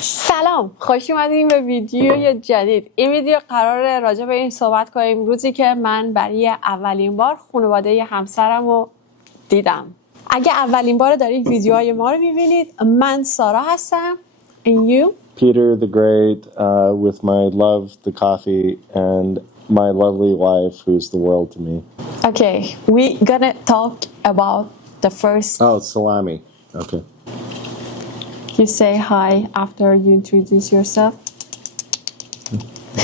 سلام، خوش اومدیم به ویدیوی جدید. این ویدیو قراره راجع به این صحبت کنیم روزی که من برای اولین بار خانواده همسرم رو دیدم. اگه اولین بار دارید ویدیوهای ما رو میبینید، من سارا هستم. And you? Peter the Great, with my love, the coffee, and my lovely wife, who's the world to me. Okay, we're gonna talk about the first. Oh, salami. Okay. You say hi after you introduce yourself.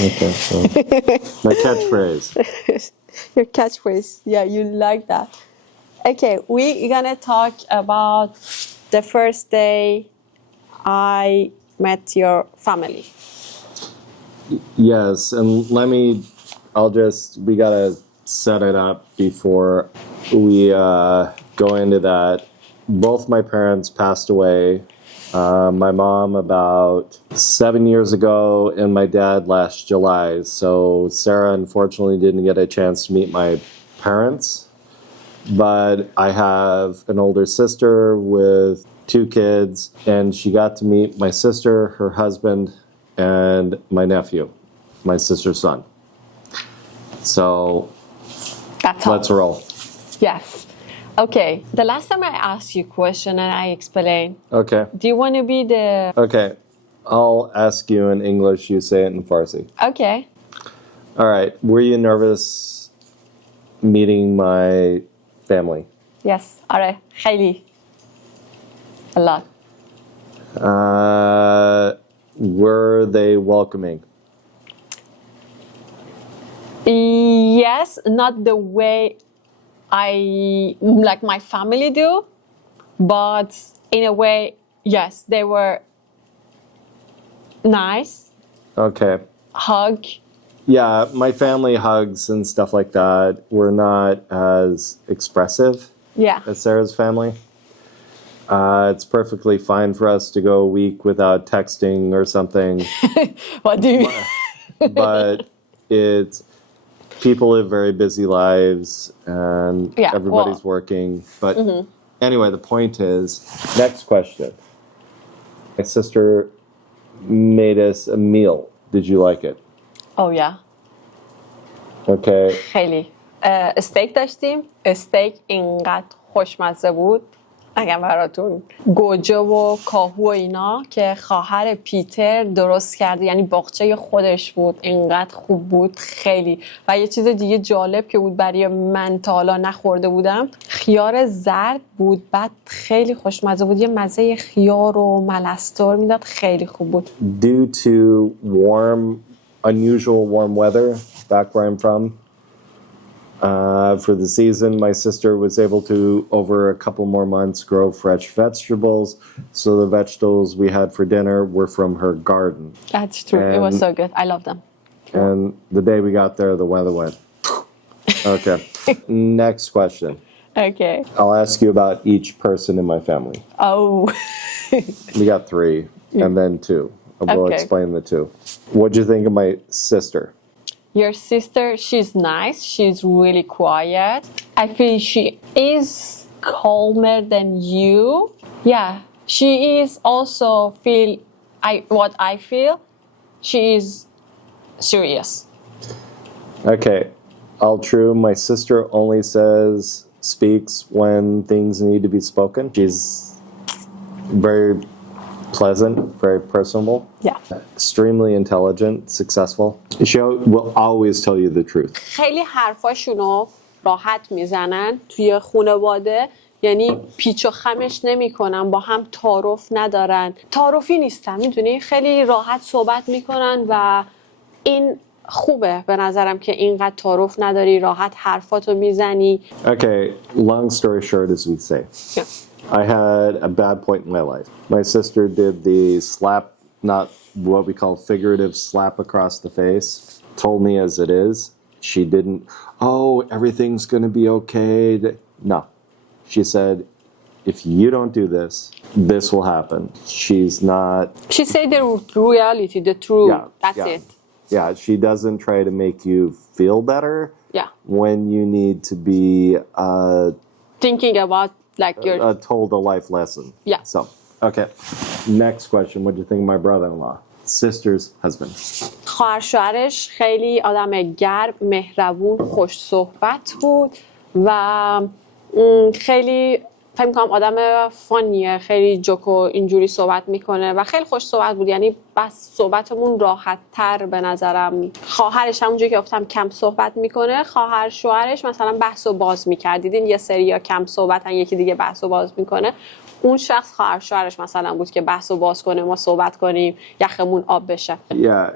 Okay. So my catchphrase. Your catchphrase. Yeah, you like that. Okay, we're gonna talk about the first day I met your family. Yes, and we gotta set it up before we go into that. Both my parents passed away. My mom about 7 years ago, and my dad last July. So Sarah unfortunately didn't get a chance to meet my parents. But I have an older sister with 2 kids, and she got to meet my sister, her husband, and my nephew, my sister's son. So let's roll. Yes. Okay. The last time I asked you a question and I explained. Okay. Do you want to be the... Okay. I'll ask you in English, you say it in Farsi. Okay. All right. Were you nervous meeting my family? Yes. آره. خیلی. A lot. Were they welcoming? Yes, not the way like my family do, but in a way, yes, they were nice. Okay. Hug. Yeah, my family hugs and stuff like that. We're not as expressive Yeah. as Sarah's family. It's perfectly fine for us to go a week without texting or something. What do you mean? But people live very busy lives and everybody's working. But anyway, the point is, next question. My sister made us a meal. Did you like it? Oh yeah. Okay. خیلی. استیک داشتیم. استیک اینقدر خوشمزه بود. اگه براتون گوجه و کاهو و اینا که خواهر پیتر درست کرده، یعنی باغچه خودش بود، اینقدر خوب بود خیلی. و یه چیز دیگه جالب که بود برای من تا حالا نخورده بودم، خیار زرد بود، بعد خیلی خوشمزه بود، یه مزه خیار و ملستر میداد، خیلی خوب بود. Due to unusual warm weather back where I'm from, for the season, my sister was able to, over a couple more months, grow fresh vegetables. So the vegetables we had for dinner were from her garden. That's true. It was so good. I love them. And the day we got there, the weather went. Okay. Next question. Okay. I'll ask you about each person in my family. Oh. We got 3 and then 2. We'll explain the 2. What'd you think of my sister? Your sister, she's nice. She's really quiet. I feel she is calmer than you. Yeah, she is also what I feel. She is serious. Okay, all true. My sister only speaks when things need to be spoken. She's very pleasant, very personable. Yeah. Extremely intelligent, successful. She will always tell you the truth. خیلی حرفاشونو راحت میزنن توی خانواده، یعنی پیچ و خمش نمیکنن، با هم تعارف ندارن، تعارفی نیستن، میدونی، خیلی راحت صحبت میکنن و این خوبه به نظرم که اینقدر تعارف نداری، راحت حرفاتو میزنی. Okay, long story short, as we say. Yeah. I had a bad point in my life. My sister did the slap, not what we call figurative slap across the face, told me as it is. She didn't, oh, everything's going to be okay. No. She said, if you don't do this, this will happen. She's not... She said the reality, the truth. Yeah, That's it. Yeah, she doesn't try to make you feel better. Yeah. When you need to be... Thinking about like your... told a life lesson. Yeah. So, Okay. Next question. What do you think of my brother-in-law? Sister's husband. خواهر شوهرش خیلی آدم گرم، مهربون، خوش صحبت بود و خیلی فکر می‌کنم آدم فانیه، خیلی جوک و اینجوری صحبت میکنه و خیلی خوش صحبت بود. یعنی بس صحبتمون راحت تر به نظرم. خواهرش همونجوری که گفتم کم صحبت میکنه، خواهر شوهرش مثلا بحث و باز میکرد. دیدین یه سری یا کم صحبتن، یکی دیگه بحث و باز میکنه. اون شخص خواهر شوهرش مثلا بود که بحث و باز کنه، ما صحبت کنیم، یخمون آب بشه. Yeah,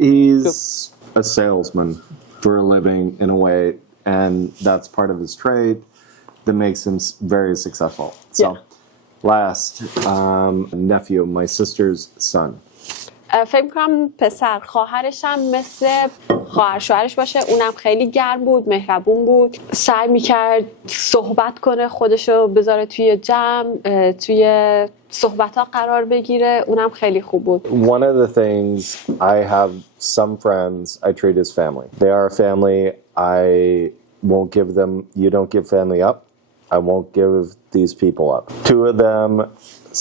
he's a salesman for a living in a way, and that's part of his trade that makes him very successful. So, Yeah. last, nephew, my sister's son. فکر کنم پسر خواهرش هم مثل خواهر شوهرش باشه. اونم خیلی گرم بود، مهربون بود، سعی میکرد صحبت کنه، خودشو بذاره توی جمع، توی صحبت ها قرار بگیره. اونم خیلی خوب بود. One of the things, I have some friends I treat as family. They are family. I won't give them, you don't give family up. I won't give these people up. Two of them,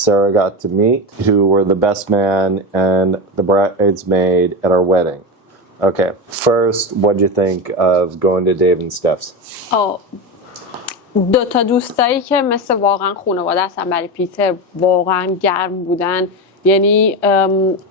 Sarah got to meet, who were the best man and the bridesmaid at our wedding. Okay, first, what'd you think of going to Dave and Steph's? دو تا دوستایی که مثل واقعا خانواده هستن برای پیتر، واقعا گرم بودن. یعنی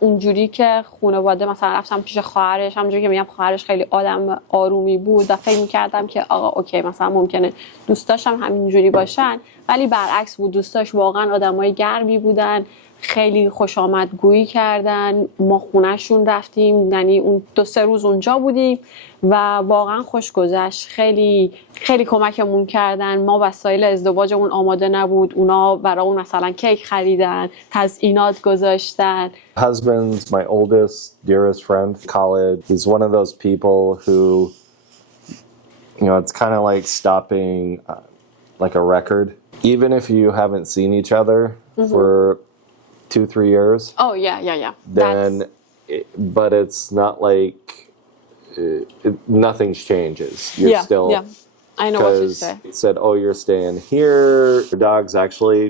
اونجوری که خانواده مثلا رفتم پیش خواهرش، همونجوری که میگم خواهرش خیلی آدم آرومی بود و فکر می‌کردم که آقا اوکی مثلا ممکنه دوستاش هم همینجوری باشن، ولی برعکس بود. دوستاش واقعا آدمای گرمی بودن، خیلی خوش آمدگویی کردن. ما خونهشون رفتیم، یعنی اون 2-3 روز اونجا بودیم و واقعا خوش گذشت. خیلی خیلی کمکمون کردن. ما وسایل ازدواجمون آماده نبود، اونا برامون مثلا کیک خریدن، تزیینات گذاشتن. Husband's my oldest, dearest friend, college. He's one of those people who, you know, it's kind of like stopping like a record. Even if you haven't seen each other for 2-3 years. Oh yeah. Then, but it's not like nothing changes. You're still. Yeah. I know what you say. Because said, oh, you're staying here. Your dogs actually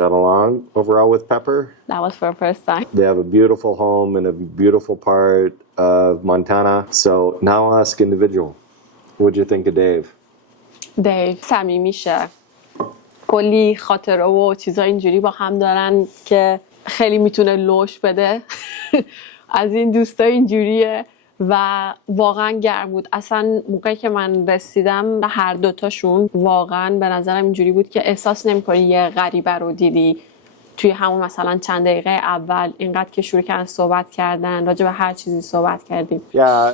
got along overall with Pepper. That was for the first time. They have a beautiful home in a beautiful part of Montana. So now I'll ask individual. What'd you think of Dave? Dave صمیمیشه. کلی خاطره و چیزا اینجوری با هم دارن که خیلی میتونه لوش بده. از این دوستا اینجوریه و واقعا گرم بود. اصلا موقعی که من رسیدم هر دوتاشون واقعا به نظرم اینجوری بود که احساس نمی‌کنی یه غریبه رو دیدی. توی همون مثلا چند دقیقه اول اینقدر که شروع کردن صحبت کردن، راجع به هر چیزی صحبت کردیم. Yeah,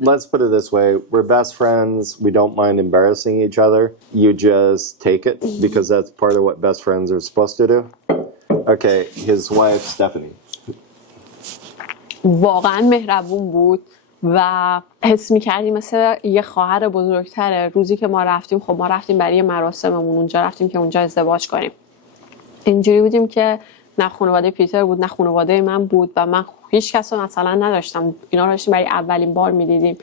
let's put it this way. We're best friends. We don't mind embarrassing each other. You just take it because that's part of what best friends are supposed to do. Okay, his wife, Stephanie. واقعا مهربون بود و حس می‌کردیم مثل یه خواهر بزرگتره. روزی که ما رفتیم، خب ما رفتیم برای مراسممون، اونجا رفتیم که اونجا ازدواج کنیم. اینجوری بودیم که نه خانواده پیتر بود نه خانواده من بود و من هیچ کس رو مثلا نداشتم. اینا رو داشتیم برای اولین بار می‌دیدیم.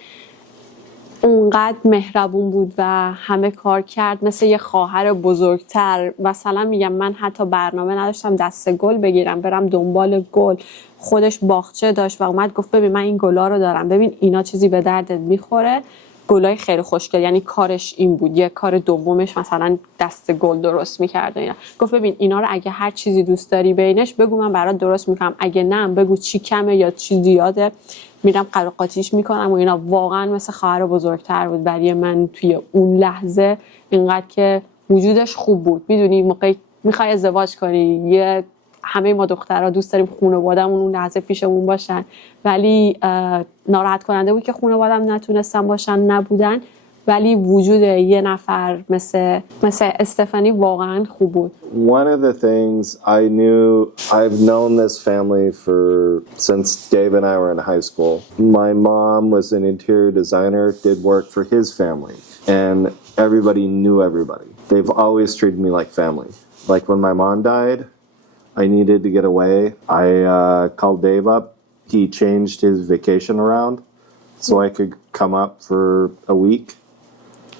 اونقدر مهربون بود و همه کار کرد مثل یه خواهر بزرگتر. مثلا میگم من حتی برنامه نداشتم دست گل بگیرم برم دنبال گل، خودش باغچه داشت و اومد گفت ببین من این گلا رو دارم، ببین اینا چیزی به دردت میخوره. گلای خیلی خوشگل، یعنی کارش این بود. یه کار دومش مثلا دست گل درست میکرد. اینا گفت ببین اینا رو اگه هر چیزی دوست داری بینش بگو من برات درست میکنم، اگه نه بگو چی کمه یا چی زیاده میرم قاطیش میکنم و اینا. واقعا مثل خواهر بزرگتر بود برای من توی اون لحظه. اینقدر که وجودش خوب بود. میدونی موقعی میخوای ازدواج کنی، یه همه ما دخترها دوست داریم خانواده‌مون اون لحظه پیشمون باشن، ولی ناراحت کننده بود که خانواده‌م نتونستن باشن، نبودن. ولی وجود یه نفر مثل استفانی واقعا خوب بود. One of the things I knew, I've known this family since Dave and I were in high school. My mom was an interior designer, did work for his family, and everybody knew everybody. They've always treated me like family. Like when my mom died, I needed to get away. I called Dave up. He changed his vacation around so I could come up for a week.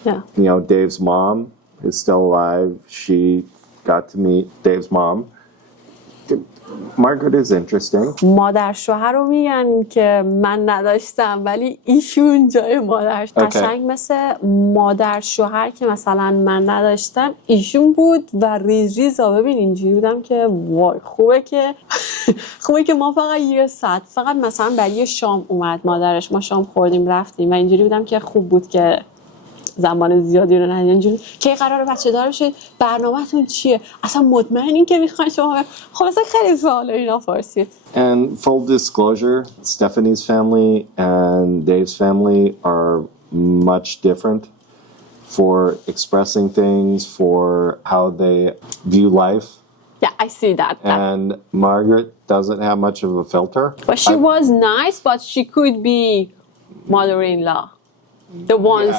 Yeah. You know, Dave's mom is still alive. She got to meet Dave's mom. Margaret is interesting. مادر شوهر رو میگن که من نداشتم ولی ایشون جای مادر قشنگ مثل مادر شوهر که مثلا من نداشتم ایشون بود و ریز ریز ببین اینجوری بودم که وای خوبه که ما فقط یه ساعت فقط مثلا برای شام اومد مادرش ما شام خوردیم رفتیم و اینجوری بودم که خوب بود که زمان زیادی رو ندید اینجوری که قراره بچه دار بشید برنامه‌تون چیه اصلا مطمئنین که میخواین شما خب اصلا خیلی سوال اینا پرسید. And full disclosure, Stephanie's family and Dave's family are much different for expressing things, for how they view life. Yeah, I see that. And Margaret doesn't have much of a filter. But she was nice, but she could be mother-in-law. The ones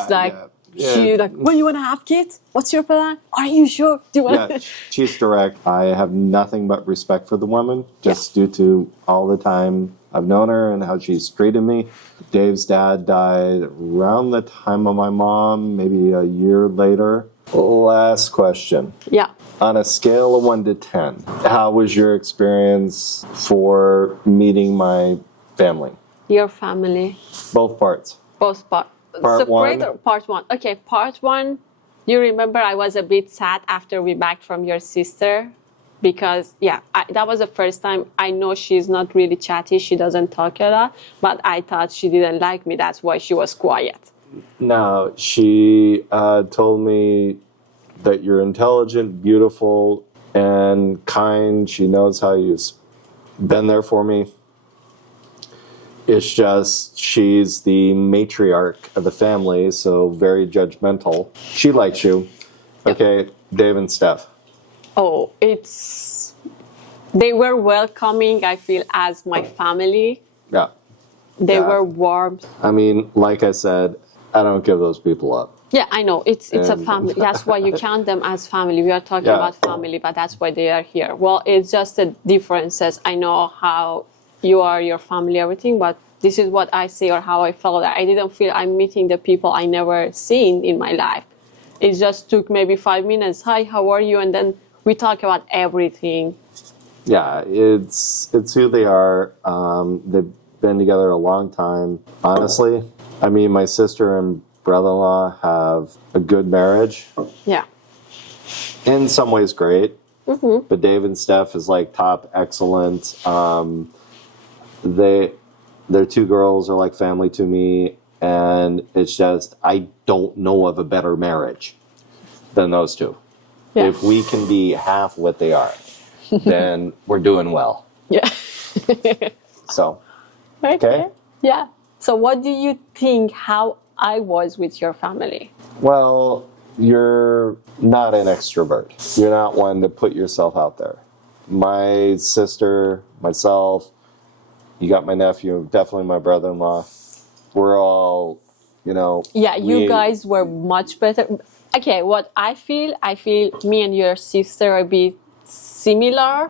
she like, when you want to have kids? What's your plan? Are you sure? Do you want Yeah, she's direct. I have nothing but respect for the woman, just due to all the time I've known her and how she's treated me. Dave's dad died around the time of my mom, maybe a year later. Last question. Yeah. On a scale of 1 to 10, how was your experience for meeting my family? Your family. Both parts. Both parts. Part one. Part one. Okay, part one. You remember I was a bit sad after we back from your sister because that was the first time. I know she's not really chatty. She doesn't talk a lot, but I thought she didn't like me. That's why she was quiet. No, she told me that you're intelligent, beautiful, and kind. She knows how you've been there for me. It's just she's the matriarch of the family, so very judgmental. She likes you. Okay, Dave and Steph. Oh, they were welcoming, I feel, as my family. Yeah. They were warm. I mean, like I said, I don't give those people up. Yeah, I know. It's a family. That's why you count them as family. We are talking about family, but that's why they are here. Well, it's just the differences. I know how you are, your family, everything, but this is what I see or how I felt. I didn't feel I'm meeting the people I never seen in my life. It just took maybe 5 minutes. Hi, how are you? And then we talk about everything. Yeah, it's who they are. They've been together a long time. Honestly, I mean, my sister and brother-in-law have a good marriage. Yeah. In some ways, great. Mm-hmm. But Dave and Steph is like top excellent. Their two girls are like family to me, and it's just I don't know of a better marriage than those two. Yeah. If we can be half what they are, then we're doing well. Yeah. So, okay. Yeah. So what do you think how I was with your family? Well, you're not an extrovert. You're not one to put yourself out there. My sister, myself, you got my nephew, definitely my brother-in-law. We're all, Yeah, you guys were much better. Okay, what I feel me and your sister are a bit similar.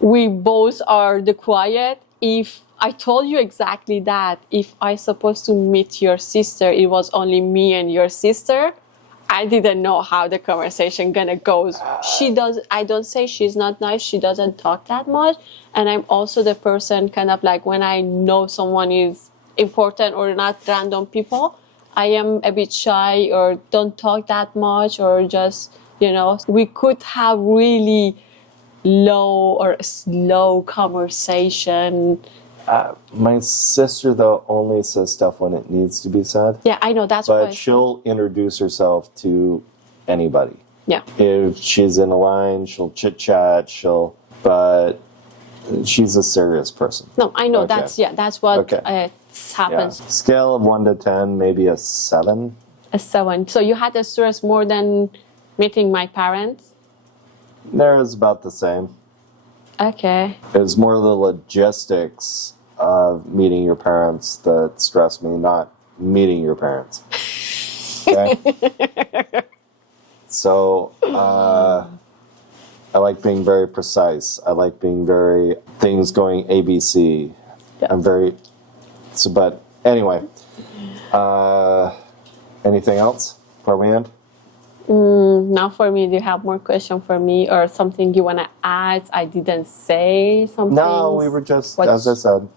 We both are the quiet. If I told you exactly that, if I supposed to meet your sister, it was only me and your sister, I didn't know how the conversation gonna go. I don't say she's not nice, she doesn't talk that much. And I'm also the person kind of like when I know someone is important or not random people, I am a bit shy or don't talk that much or just, we could have really low or slow conversation. My sister, though, only says stuff when it needs to be said. Yeah, I know, that's why. But she'll introduce herself to anybody. Yeah. If she's in a line, she'll chit-chat, but she's a serious person. No, I know, that's what happens. Yeah. Scale of 1 to 10, maybe a 7. A 7. So you had a stress more than meeting my parents? There's about the same. Okay. It's more the logistics of meeting your parents that stress me, not meeting your parents. Okay? So, I like being very precise. I like being things going ABC. Yeah. I'm very, but anyway, anything else before we end? Now for me, do you have more question for me or something you want to add? I didn't say something. No, we were just, as I said,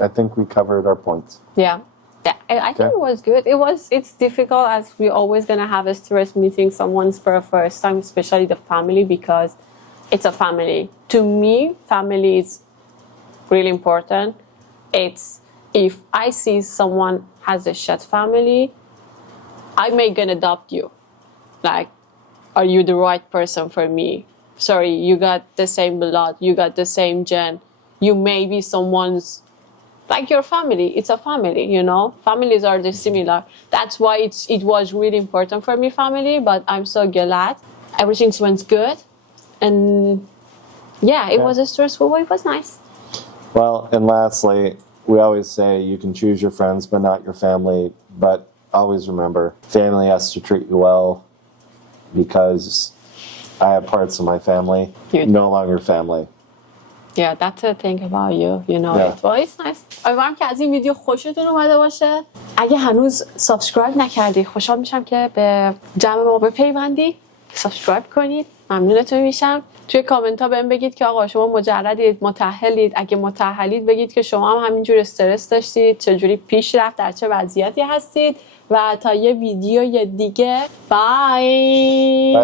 I think we covered our points. Yeah. Yeah, I think it was good. It's difficult as we're always going to have a stress meeting someone for the first time, especially the family, because it's a family. To me, family is really important. It's if I see someone has a shared family, I may gonna adopt you. Like, are you the right person for me? Sorry, you got the same blood, you got the same gen. You may be someone's, like your family. It's a family, you know? Families are similar. That's why it was really important for me, family, but I'm so glad. Everything went good. And yeah, it was stressful, but it was nice. Well, and lastly, we always say you can choose your friends, but not your family. But always remember, family has to treat you well because I have parts of my family no longer family. Yeah, that's the thing about you, you know. Yeah. It was nice. امیدوارم که از این ویدیو خوشتون اومده باشه. اگه هنوز سابسکرایب نکردی، خوشحال میشم که به جمع ما بپیوندی، سابسکرایب کنید. ممنونتون میشم. توی کامنت ها بهم بگید که آقا شما مجردید، متأهلید. اگه متأهلید بگید که شما هم همینجور استرس داشتید، چجوری پیش رفت، در چه وضعیتی هستید. و تا یه ویدیو دیگه بای.